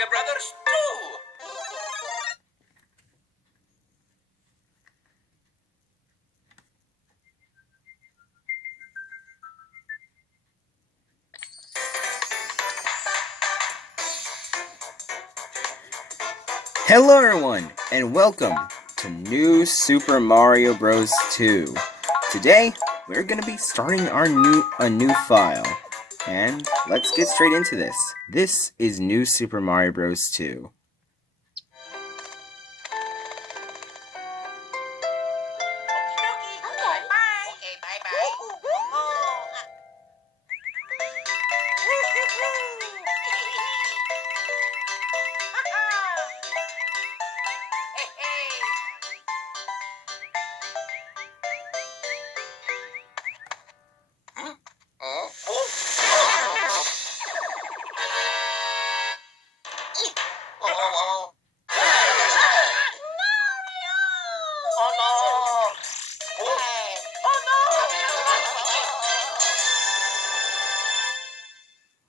Mario Brothers 2. Hello everyone, and welcome to New Super Mario Bros. 2. Today, we're going to be starting a new file. And let's get straight into this. This is New Super Mario Bros. 2.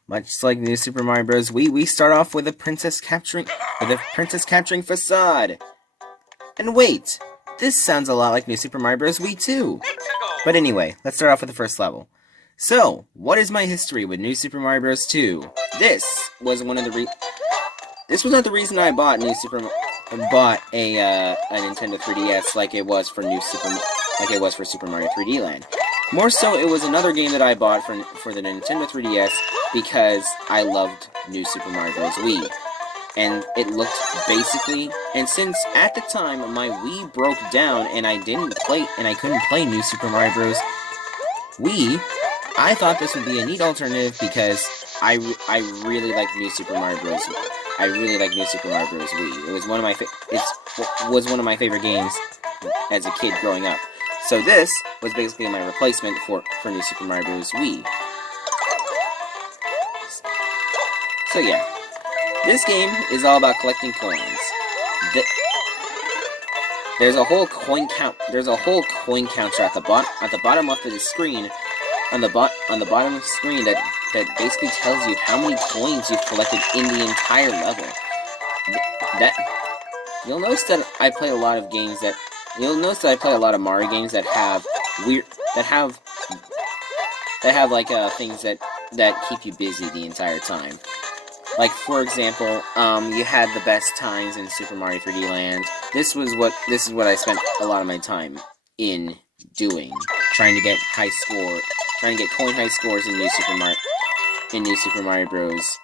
Much like New Super Mario Bros. We start off with a princess capturing facade. And wait, this sounds a lot like New Super Mario Bros. Wii too. But anyway, let's start off with the first level. So, what is my history with New Super Mario Bros. 2? This was not the reason I bought a Nintendo 3DS like it was for Super Mario 3D Land. More so, it was another game that I bought for the Nintendo 3DS because I loved New Super Mario Bros. Wii. And it looked and since at the time my Wii broke down and I couldn't play New Super Mario Bros. Wii, I thought this would be a neat alternative because I really like New Super Mario Bros. I really like New Super Mario Bros. Wii. It was one of my favorite games as a kid growing up. So this was basically my replacement for New Super Mario Bros. Wii. So yeah, this game is all about collecting coins. There's a whole coin count. There's a whole coin counter at the bottom of the screen. On the bottom of the screen that basically tells you how many coins you've collected in the entire level. You'll notice that I play a lot of Mario games that have things that keep you busy the entire time. Like, for example, you had the best times in Super Mario 3D Land. This is what I spent a lot of my time in doing, trying to get coin high scores in New Super Mario Bros.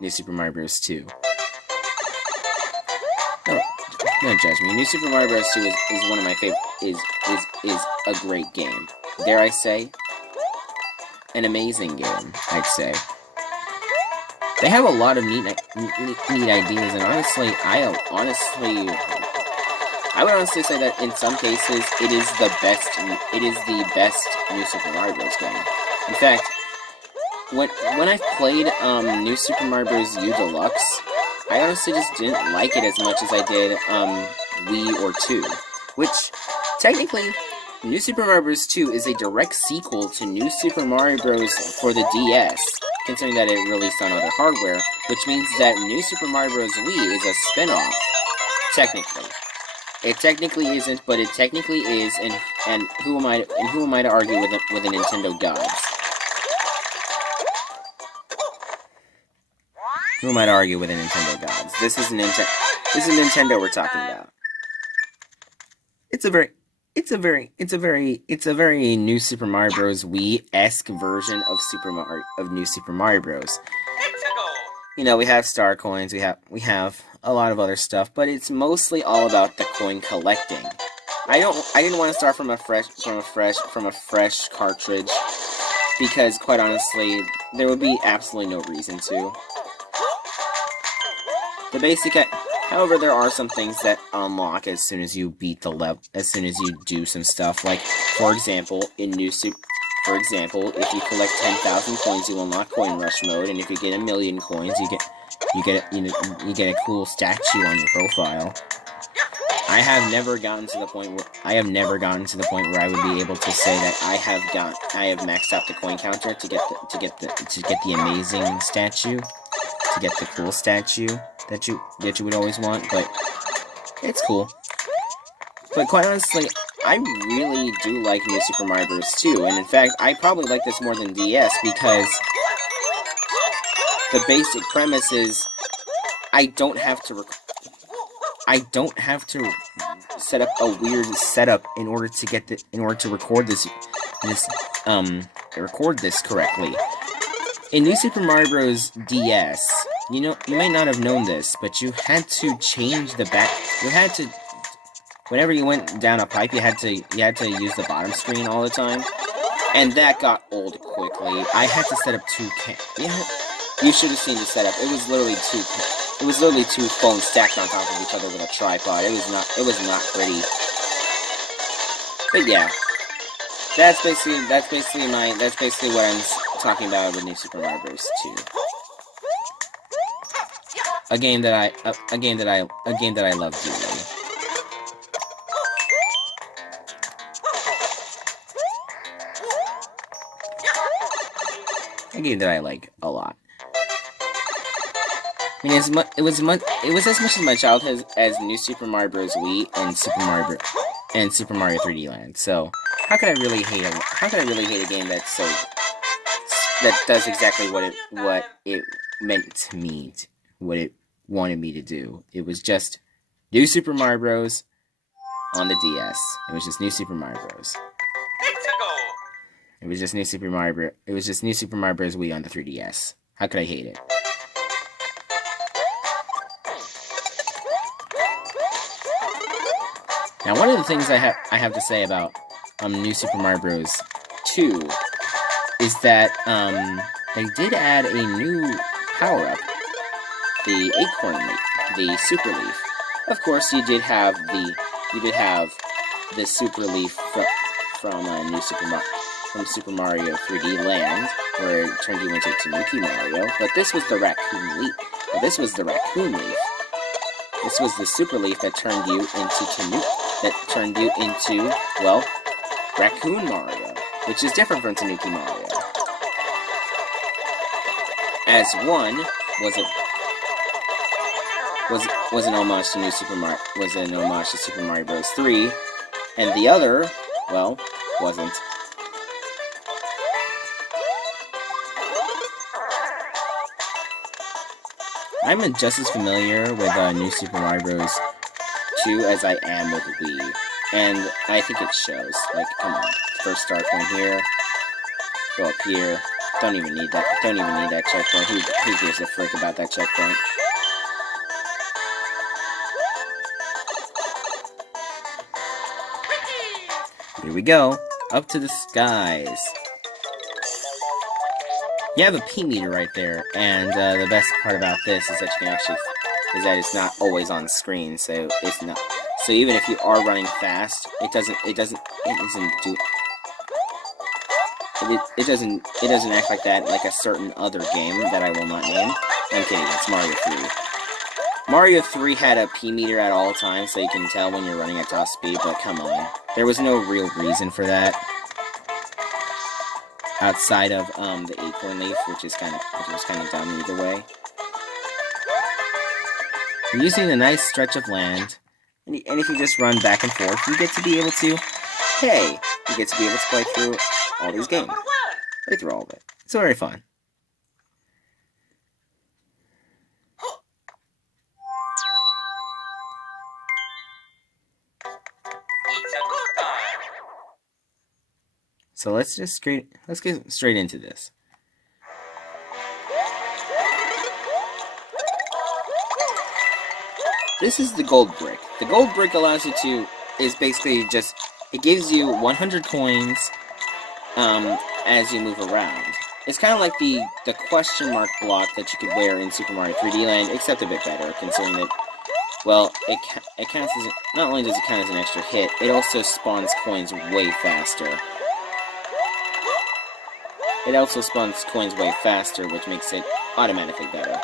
New Super Mario Bros. 2. Don't judge me. New Super Mario Bros. 2 is one of my favorite. Is a great game. Dare I say, an amazing game. I'd say. They have a lot of neat ideas, and honestly, I would honestly say that in some cases, it is the best New Super Mario Bros. Game. In fact, when I played New Super Mario Bros. U Deluxe, I honestly just didn't like it as much as I did Wii or 2, which technically, New Super Mario Bros. 2 is a direct sequel to New Super Mario Bros. For the DS. Considering that it released on other hardware, which means that New Super Mario Bros. Wii is a spin-off. Technically. It technically isn't, but it technically is, and who am I to argue with the Nintendo gods? Who am I to argue with the Nintendo gods? This is Nintendo we're talking about. It's a very New Super Mario Bros. Wii-esque version of New Super Mario Bros. You know, we have star coins, we have a lot of other stuff, but it's mostly all about the coin collecting. I didn't want to start from a fresh cartridge because, quite honestly, there would be absolutely no reason to. However, there are some things that unlock as soon as you beat the level, as soon as you do some stuff. Like, for example, if you collect 10,000 coins, you unlock Coin Rush mode, and if you get 1,000,000 coins, you get a cool statue on your profile. I have never gotten to the point where I would be able to say that I have maxed out the coin counter to get the amazing statue. to get the cool statue that you would always want, but it's cool. But quite honestly, I really do like New Super Mario Bros. 2, and in fact, I probably like this more than DS because the basic premise is I don't have to set up a weird setup in order to record this correctly. In New Super Mario Bros. DS, you may not have known this, but you had to change the back. You had to, whenever you went down a pipe, you had to use the bottom screen all the time, and that got old quickly. I had to set up two you should have seen the setup. It was literally two phones stacked on top of each other with a tripod. It was not pretty. But yeah, that's basically what I'm talking about with New Super Mario Bros. 2. A game that I love dearly. A game that I like a lot. I mean, it was as much of my childhood as New Super Mario Bros. Wii and Super Mario 3D Land. So how could I really hate a game that does exactly what it meant to me, what it wanted me to do? It was just New Super Mario Bros. On the DS. It was just New Super Mario Bros. It was just New Super Mario Bros. Wii on the 3DS. How could I hate it? Now, one of the things I have to say about New Super Mario Bros. 2 is that they did add a new power-up, the Acorn Leaf, the Super Leaf. Of course, you did have the Super Leaf from Super Mario 3D Land, where it turned you into Tanuki Mario. But this was the Raccoon Leaf. This was the Super Leaf that turned you into Raccoon Mario, which is different from Tanuki Mario. As one was an homage to Super Mario Bros. 3, and the other, well, wasn't. I'm just as familiar with New Super Mario Bros. 2 as I am with Wii, and I think it shows. Like, come on, first start point here, go up here. Don't even need that checkpoint. Who gives a frick about that checkpoint? Here we go, up to the skies. You have a P meter right there, and the best part about this is that it's not always on screen, so it's not. So even if you are running fast, it doesn't act like that like a certain other game that I will not name. I'm kidding, it's Mario 3. Mario 3 had a P meter at all times, so you can tell when you're running at top speed, but come on. There was no real reason for that. Outside of the Acorn Leaf, which was kind of dumb either way. You're using a nice stretch of land, and if you just run back and forth, you get to be able to play through all these games. Play through all of it. It's very fun. So let's get straight into this. This is the gold brick. The gold brick allows you to, is basically just, it gives you 100 coins as you move around. It's kind of like the question mark block that you could wear in Super Mario 3D Land, except a bit better, considering that, well, it counts as, not only does it count as an extra hit, it also spawns coins way faster. It also spawns coins way faster, which makes it automatically better.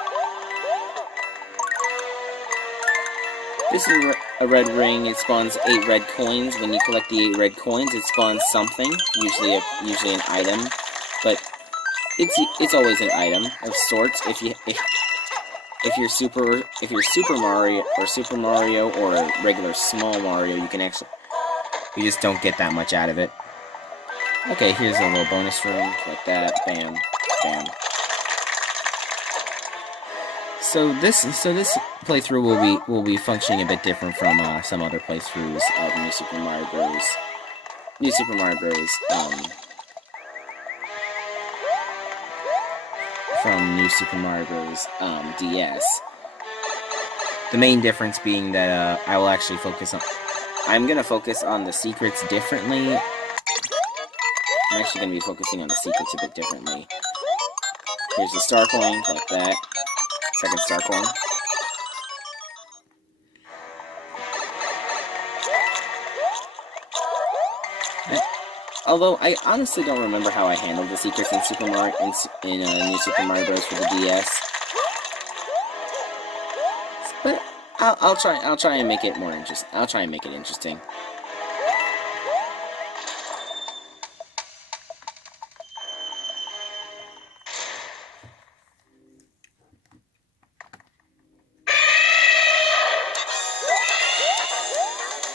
This is a red ring. It spawns 8 red coins. When you collect the 8 red coins, it spawns something, usually an item, but it's always an item of sorts. if you're Super Mario or a regular small Mario, you just don't get that much out of it. Okay, here's a little bonus room like that. Bam, bam. So this playthrough will be functioning a bit different from some other playthroughs of New Super Mario Bros. From New Super Mario Bros. DS. The main difference being that I will actually I'm gonna focus on the secrets differently. I'm actually gonna be focusing on the secrets a bit differently. Here's the star coin, like that. Second star coin. Although I honestly don't remember how I handled the secrets in New Super Mario Bros. For the DS, but I'll try and make it more interesting. I'll try and make it interesting.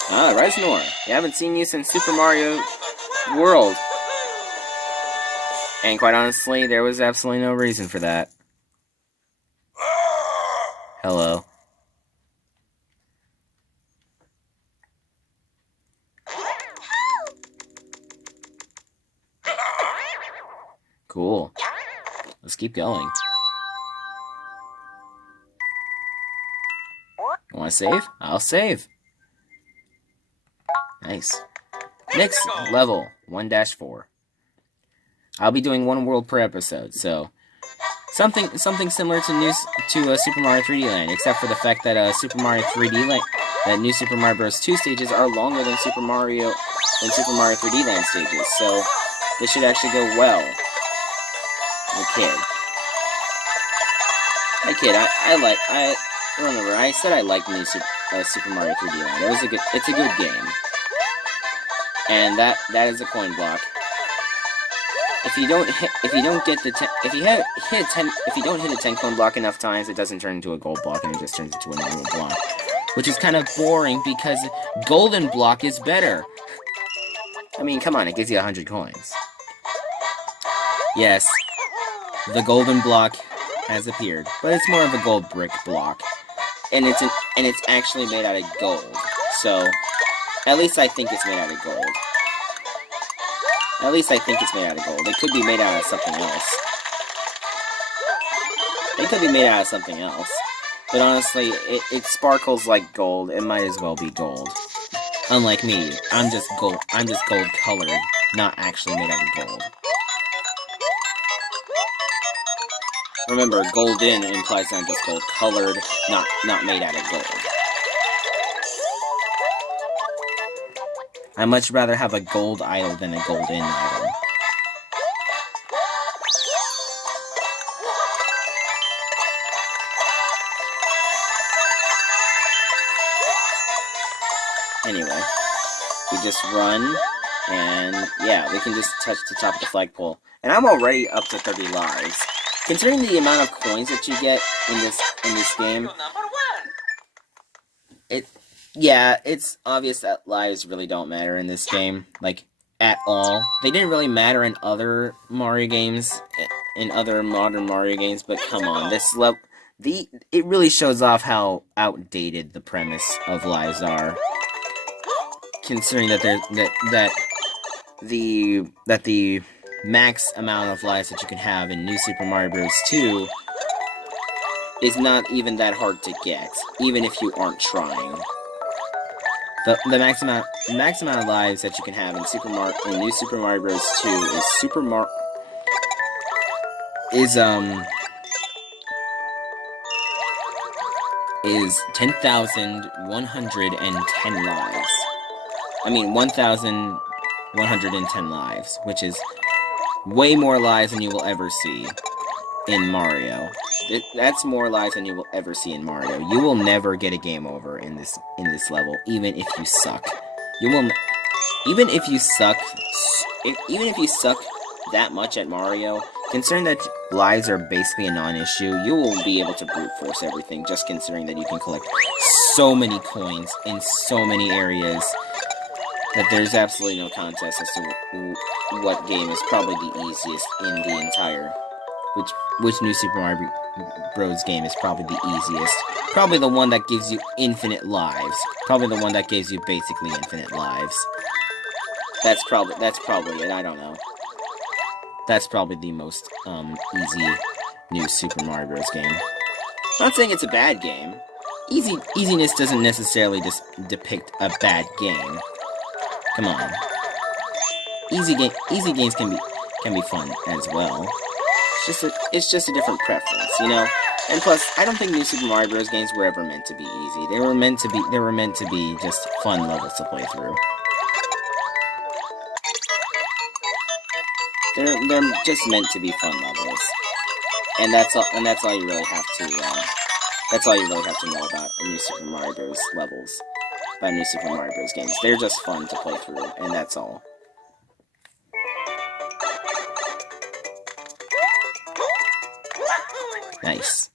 Ah, Reznor, you haven't seen you since Super Mario World. And quite honestly, there was absolutely no reason for that. Hello. Cool. Let's keep going. Want to save? I'll save. Nice. Next level, 1-4. I'll be doing one world per episode, so something similar to Super Mario 3D Land, except for the fact that Super Mario 3D Land, that New Super Mario Bros. 2 stages are longer than Super Mario 3D Land stages, so this should actually go well. I remember I said I liked New Super Mario 3D Land. It's a good game. And that is a coin block. If you don't hit a 10 coin block enough times, it doesn't turn into a gold block and it just turns into a normal block, which is kind of boring because golden block is better. I mean, come on, it gives you 100 coins. Yes, the golden block has appeared, but it's more of a gold brick block, and it's actually made out of gold. So, at least I think it's made out of gold. At least I think it's made out of gold. It could be made out of something else. But honestly, it sparkles like gold. It might as well be gold. Unlike me, I'm just gold colored, not actually made out of gold. Remember, golden implies I'm just gold colored, not made out of gold. I'd much rather have a gold idol than a golden idol. Anyway, we just run, and yeah, we can just touch the top of the flagpole. And I'm already up to 30 lives. Considering the amount of coins that you get in this game, it's obvious that lives really don't matter in this game, like, at all. They didn't really matter in other Mario games, in other modern Mario games, but come on, this level, it really shows off how outdated the premise of lives are. Considering that the max amount of lives that you can have in New Super Mario Bros. 2 is not even that hard to get, even if you aren't trying. The max amount of lives that you can have in New Super Mario Bros. 2 is 10,110 lives. I mean 1,110 lives, which is way more lives than you will ever see in Mario. That's more lives than you will ever see in Mario. You will never get a game over in this level, even if you suck. Even if you suck that much at Mario, considering that lives are basically a non-issue, you will be able to brute force everything, just considering that you can collect so many coins in so many areas that there's absolutely no contest as to what game is probably the easiest in the entire... Which new Super Mario Bros. Game is probably the easiest. Probably the one that gives you infinite lives. Probably the one that gives you basically infinite lives. That's probably it, I don't know. That's probably the most, easy new Super Mario Bros. Game. I'm not saying it's a bad game. Easiness doesn't necessarily just depict a bad game. Come on. Easy games can be fun as well. It's just a different preference, you know? And plus, I don't think New Super Mario Bros. Games were ever meant to be easy. They were meant to be just fun levels to play through. They're just meant to be fun levels. And that's all you really have to that's all you really have to know about New Super Mario Bros. Levels. About New Super Mario Bros. Games. They're just fun to play through, and that's all. Nice.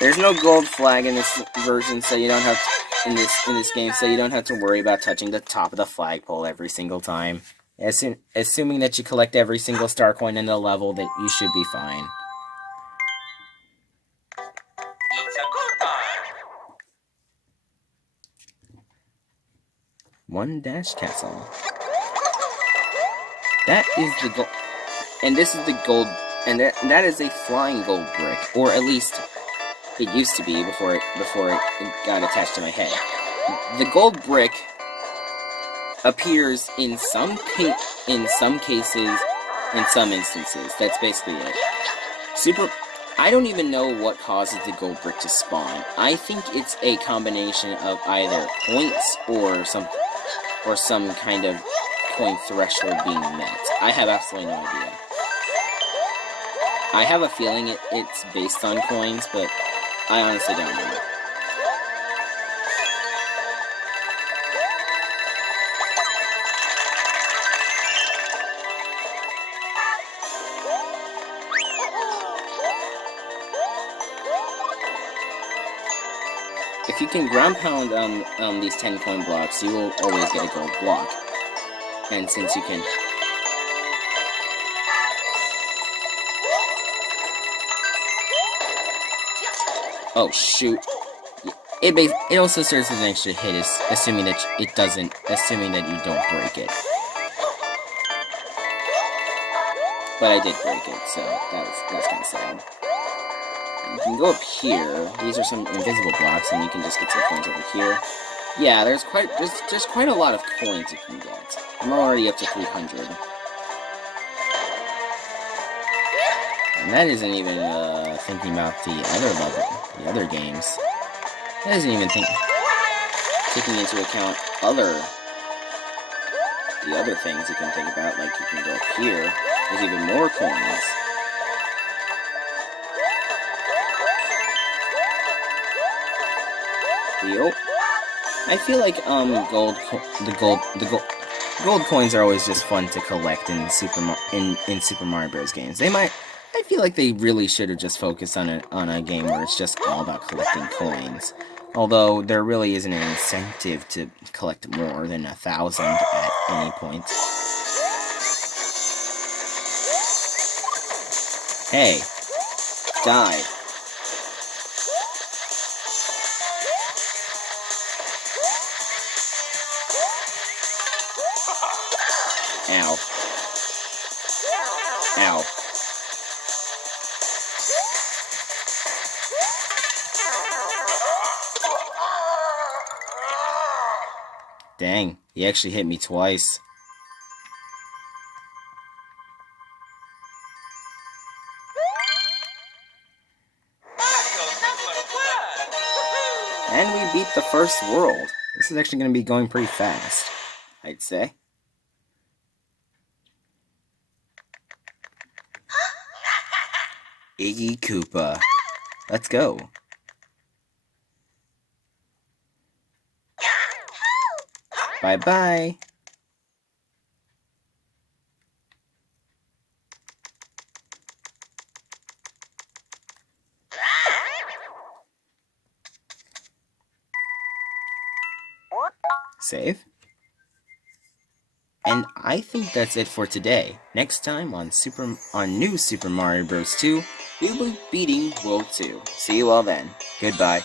There's no gold flag in this version, so you don't have to, in this game, so you don't have to worry about touching the top of the flagpole every single time. Assuming that you collect every single star coin in the level, that you should be fine. One dash castle. That is the gold, and this is the gold, and that is a flying gold brick, or at least it used to be before it got attached to my head. The gold brick appears in some cases, in some instances. That's basically it. I don't even know what causes the gold brick to spawn. I think it's a combination of either points or some kind of coin threshold being met. I have absolutely no idea. I have a feeling it's based on coins, but I honestly don't know. If you can ground pound these 10 coin blocks, you will always get a gold block. And since you can... Oh, shoot. It also serves as an extra hit, assuming that you don't break it. But I did break it, so that's kind of sad. You can go up here. These are some invisible blocks, and you can just get some coins over here. Yeah, there's quite a lot of coins you can get. I'm already up to 300. And that isn't even thinking about the other games. That isn't even taking into account the other things you can think about, like you can go up here. There's even more coins. Yup. I feel like gold coins are always just fun to collect in Super Mario Bros. Games. I feel like they really should have just focused on a game where it's just all about collecting coins. Although there really isn't an incentive to collect more than 1,000 at any point. Hey, die. Ow. Ow. Dang, he actually hit me twice. And we beat the first world. This is actually going to be going pretty fast, I'd say. Iggy Koopa. Let's go. Bye-bye. Save. And I think that's it for today. Next time on New Super Mario Bros. 2, we will be beating World 2. See you all then. Goodbye.